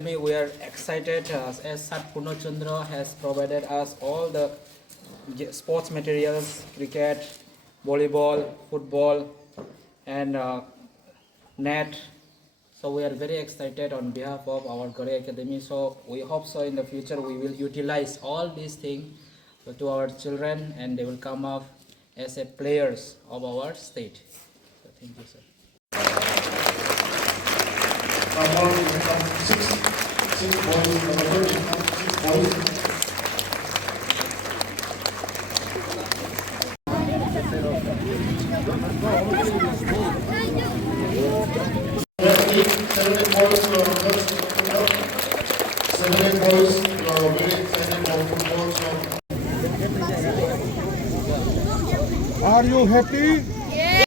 We are excited as Sat Purnachandra has provided us all the sports materials, cricket, volleyball, football, and net. So we are very excited on behalf of our Korea Academy. So we hope so in the future we will utilize all these things to our children and they will come up as a players of our state. So thank you, sir. Six boys, number 6 boys. Are you happy? Yeah.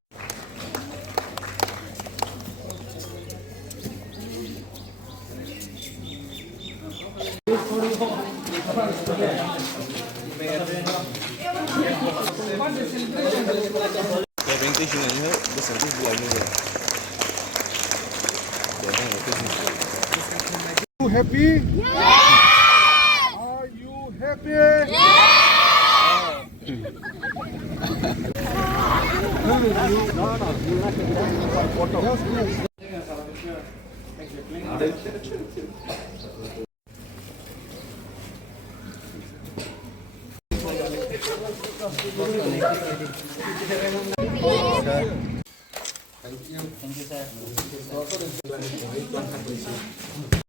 Are you happy? Yeah. Are you happy? Thank you, sir.